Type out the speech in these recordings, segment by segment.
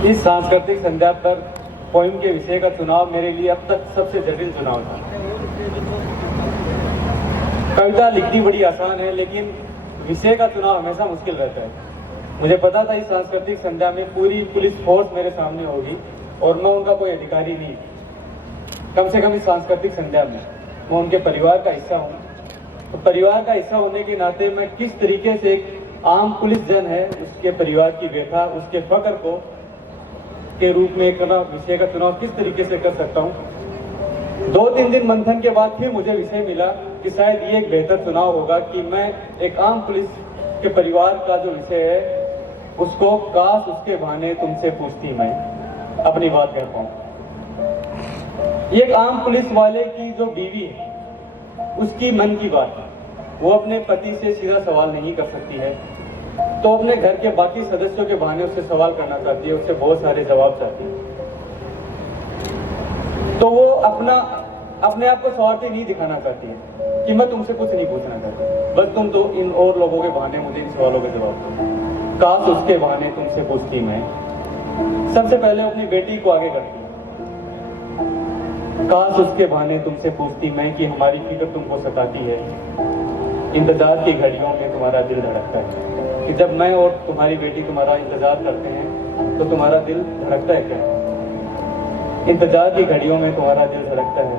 इस सांस्कृतिक संध्या पर पोइम के विषय का चुनाव मेरे लिए अब तक सबसे जटिल चुनाव था। कविता लिखनी बड़ी आसान है, लेकिन विषय का चुनाव हमेशा मुश्किल रहता है। मुझे पता था इस सांस्कृतिक संध्या में पूरी पुलिस फोर्स मेरे सामने होगी और मैं उनका कोई अधिकारी नहीं, कम से कम इस सांस्कृतिक संध्या में मैं उनके परिवार का हिस्सा हूँ। तो परिवार का हिस्सा होने के नाते मैं किस तरीके से एक आम पुलिस जन है उसके परिवार की व्यथा, उसके फक्र को के रूप में एक विषय का चुनाव किस तरीके से कर सकता हूँ। 2-3 दिन मंथन के बाद फिर मुझे विषय मिला कि शायद ये एक बेहतर चुनाव होगा कि मैं एक आम पुलिस के परिवार का जो विषय है उसको काश उसके बहाने तुमसे पूछती मैं अपनी बात कह पाऊँ। ये एक आम पुलिस वाले की जो बीवी है उसकी मन की बात है। वो अपने पति से सीधा सवाल नहीं कर सकती है, तो अपने घर के बाकी सदस्यों के बहाने उससे सवाल करना चाहती है, उससे बहुत सारे जवाब चाहती है। तो वो अपने आप को स्वार्थी नहीं दिखाना चाहती है कि मैं तुमसे कुछ नहीं पूछना चाहती, बस तुम तो इन और लोगों के बहाने मुझे इन सवालों के जवाब दो। काश उसके बहाने तुमसे पूछती मैं। सबसे पहले अपनी बेटी को आगे करती है। काश उसके बहाने तुमसे पूछती मैं कि हमारी फिक्र तुमको सताती है, इंतजार की घड़ियों में तुम्हारा दिल धड़कता है। कि जब मैं और तुम्हारी बेटी तुम्हारा इंतजार करते हैं तो तुम्हारा दिल धड़कता है क्या? इंतजार की घड़ियों में तुम्हारा दिल धड़कता है।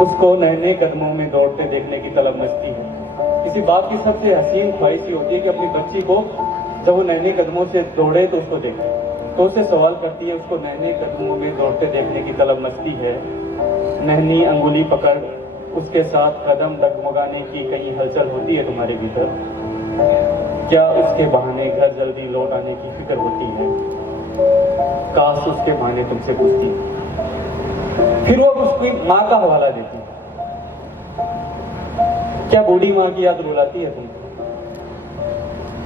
उसको नए नए कदमों में दौड़ते देखने की तलब मचती है। किसी बाप की सबसे हसीन ख्वाहिश ही होती है कि अपनी बच्ची को जब वो नए नए कदमों से दौड़े तो उसको देखे, तो उससे सवाल करती है, उसको नए नए कदमों में दौड़ते देखने की तलब मचती है। नन्ही अंगुली पकड़ उसके साथ कदम डगमगाने की कहीं हलचल होती है तुम्हारे भीतर? क्या उसके बहाने घर जल्दी लौट आने की फिक्र होती है? काश उसके बहाने तुमसे पूछती। फिर वो उसकी माँ का हवाला देती। क्या बूढ़ी माँ की याद रुलाती है तुमको?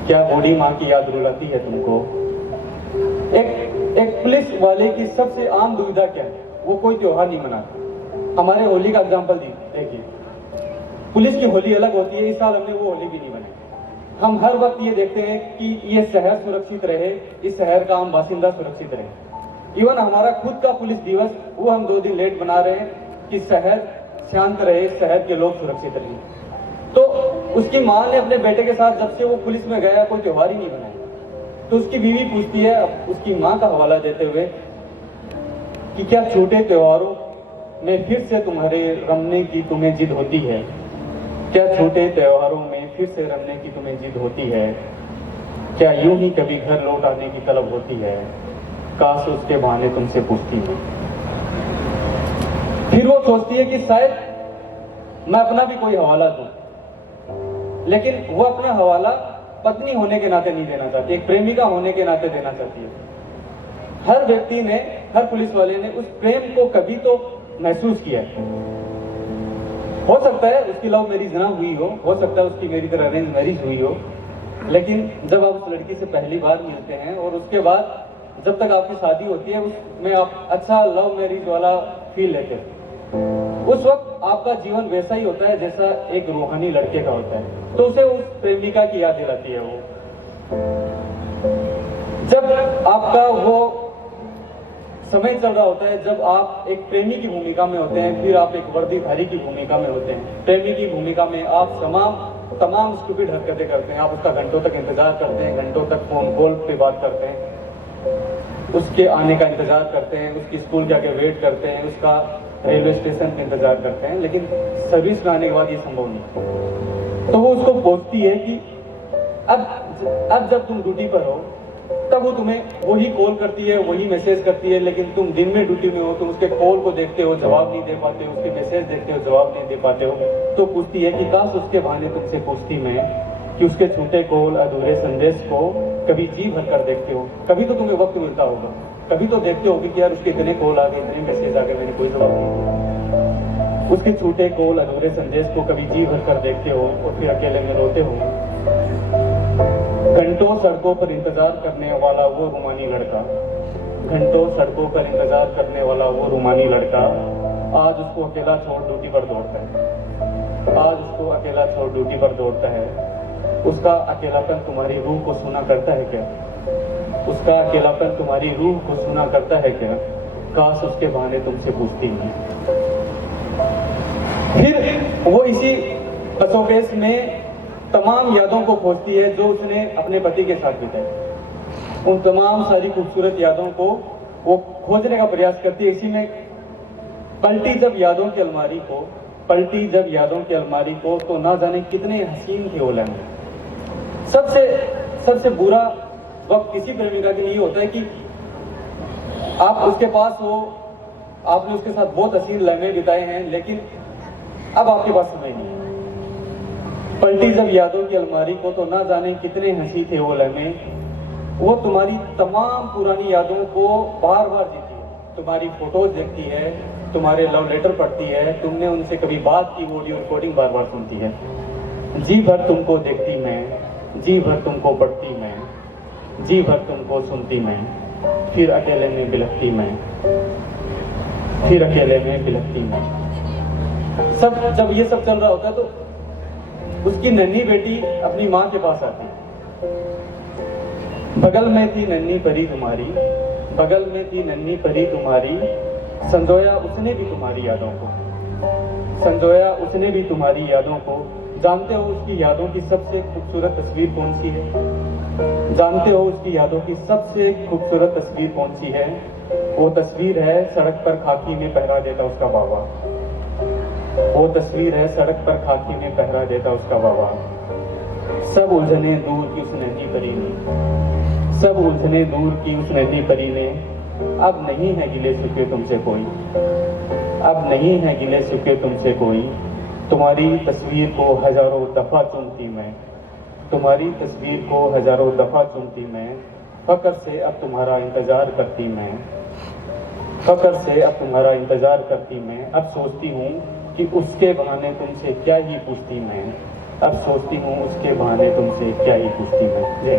क्या बूढ़ी माँ की याद रुलाती है तुमको? एक पुलिस वाले की सबसे आम दुविधा क्या है? वो कोई त्योहार नहीं मनाता। हमारे होली का एग्जाम्पल देखिए, पुलिस की होली अलग होती है, इस साल हमने वो होली भी नहीं बनाई। हम हर वक्त ये देखते हैं कि ये शहर सुरक्षित रहे, इस शहर का आम बासिंदा सुरक्षित रहे। इवन हमारा खुद का पुलिस दिवस वो हम 2 दिन लेट बना रहे हैं कि शहर शांत रहे, शहर के लोग सुरक्षित रहे। तो उसकी माँ ने अपने बेटे के साथ जब से वो पुलिस में गया कोई त्योहार ही नहीं बनाया। तो उसकी बीवी पूछती है उसकी माँ का हवाला देते हुए कि क्या छोटे त्योहारों में फिर से तुम्हारे रमने की तुम्हें जिद होती है? क्या छोटे त्योहारों में फिर से रमने की तुम्हें जिद होती है? क्या यूं ही कभी घर लौट आने की तलब होती है? काश उसके बहाने तुमसे पूछती है। फिर वो सोचती है कि शायद मैं अपना भी कोई हवाला दूं, लेकिन वो अपना हवाला पत्नी होने के नाते नहीं देना चाहती, एक प्रेमिका होने के नाते देना चाहती है। हर व्यक्ति ने, हर पुलिस वाले ने उस प्रेम को कभी तो महसूस किया है। हो सकता है उसकी लव मैरिज ना हुई हो सकता है उसकी मेरी तरह अरेंज मैरिज हुई हो, लेकिन जब आप उस लड़की से पहली बार मिलते हैं और उसके बाद जब तक आपकी शादी होती है उसमें आप अच्छा लव मैरिज वाला फील लेते हैं। उस वक्त आपका जीवन वैसा ही होता है जैसा एक रूहानी लड़के का होता है, तो उसे उस प्रेमिका की याद दिलाती है वो। जब आपका वो समय चल रहा होता है, जब आप एक प्रेमी की भूमिका में होते हैं, फिर आप एक वर्दीधारी की भूमिका में होते हैं। प्रेमी की भूमिका में आप तमाम स्टूपिड हरकतें करते हैं। आप उसका घंटों तक इंतजार करते हैं, घंटों तक फोन कॉल पे बात करते हैं, उसके आने का इंतजार करते हैं, उसकी स्कूल जाके वेट करते हैं, उसका रेलवे स्टेशन पे इंतजार करते हैं, लेकिन सर्विस में आने के बाद ये संभव नहीं। तो वो उसको पूछती है कि अब जब तुम ड्यूटी पर हो तब वो तुम्हें वही कॉल करती है, वही मैसेज करती है, लेकिन तुम दिन में ड्यूटी में हो, तुम उसके कॉल को देखते हो, जवाब नहीं दे पाते हो, उसके मैसेज देखते हो, जवाब नहीं दे पाते हो। तो पूछती है कि काश उसके बहाने तुमसे पूछती मैं कि उसके छूटे कॉल, अधूरे संदेश को कभी जी भर कर देखते हो। कभी तो तुम्हें वक्त मिलता होगा, कभी तो देखते होगे कि यार उसके इतने कॉल आ गए, इतने मैसेज आ गए, मैंने कोई जवाब नहीं दिया। उसके छूटे कॉल, अधूरे संदेश को कभी जी भर कर देखते हो और फिर अकेले में रोते हो। घंटों सड़कों पर इंतजार करने वाला वो रूमानी लड़का, घंटों सड़कों पर इंतजार करने वाला वो रूमानी लड़का आज उसको अकेला छोड़ ड्यूटी पर दौड़ता है। आज उसको अकेला छोड़ ड्यूटी पर दौड़ता है। उसका अकेलापन तुम्हारी रूह को सूना करता है क्या? उसका अकेलापन तुम्हारी रूह को सुना करता है क्या? काश उसके बहाने तुमसे पूछती नहीं। फिर वो इसी बसोबेस में तमाम यादों को खोजती है जो उसने अपने पति के साथ बिताई। उन तमाम सारी खूबसूरत यादों को वो खोजने का प्रयास करती है। इसी में पलटी जब यादों की अलमारी को तो ना जाने कितने हसीन थे वो लम्हे। सबसे बुरा वक्त किसी प्रेमिका के लिए होता है कि आप उसके पास हो, आपने उसके साथ बहुत हसीन लम्हे बिताए हैं, लेकिन अब आपके पास समय नहीं है। पलटी जब यादों की अलमारी को तो ना जाने कितने हंसी थे वो लम्हे। वो तुम्हारी तमाम पुरानी यादों को बार बार जीती है, तुम्हारी फोटोज देखती है, तुम्हारे लव लेटर पढ़ती है, तुमने उनसे कभी बात की ऑडियो रिकॉर्डिंग बार बार सुनती है। जी भर तुमको देखती मैं, जी भर तुमको पढ़ती मैं, जी भर तुमको सुनती मैं, फिर अकेले में बिलखती मैं, फिर अकेले में बिलखती मैं। जब ये सब चल रहा होता है तो उसकी नन्ही बेटी अपनी माँ के पास आती है। बगल में थी नन्ही परी तुम्हारी, बगल में थी नन्ही परी तुम्हारी, संजोया उसने भी तुम्हारी यादों को, संजोया उसने भी तुम्हारी यादों को। जानते हो उसकी यादों की सबसे खूबसूरत तस्वीर कौन सी है? जानते हो उसकी यादों की सबसे खूबसूरत तस्वीर कौन सी है? वो तस्वीर है सड़क पर खाकी में पहरा देता उसका बाबा। वो तस्वीर है सड़क पर खाकी में पहरा देता उसका बाबा। सब उलझने दूर की उस नन्ही परी ने, सब उलझने दूर की उस नन्ही परी ने। अब नहीं है गिले सुखे तुमसे कोई, अब नहीं है गिले सुखे तुमसे कोई। तुम्हारी तस्वीर को हजारों दफा चुनती मैं, तुम्हारी तस्वीर को हजारों दफा चुनती मैं। फक्र से अब तुम्हारा इंतजार करती मैं, फक्र से अब तुम्हारा इंतजार करती मैं। अब सोचती हूँ कि उसके बहाने तुमसे क्या ही पूछती मैं, अब सोचती हूँ उसके बहाने तुमसे क्या ही पूछती मैं। जय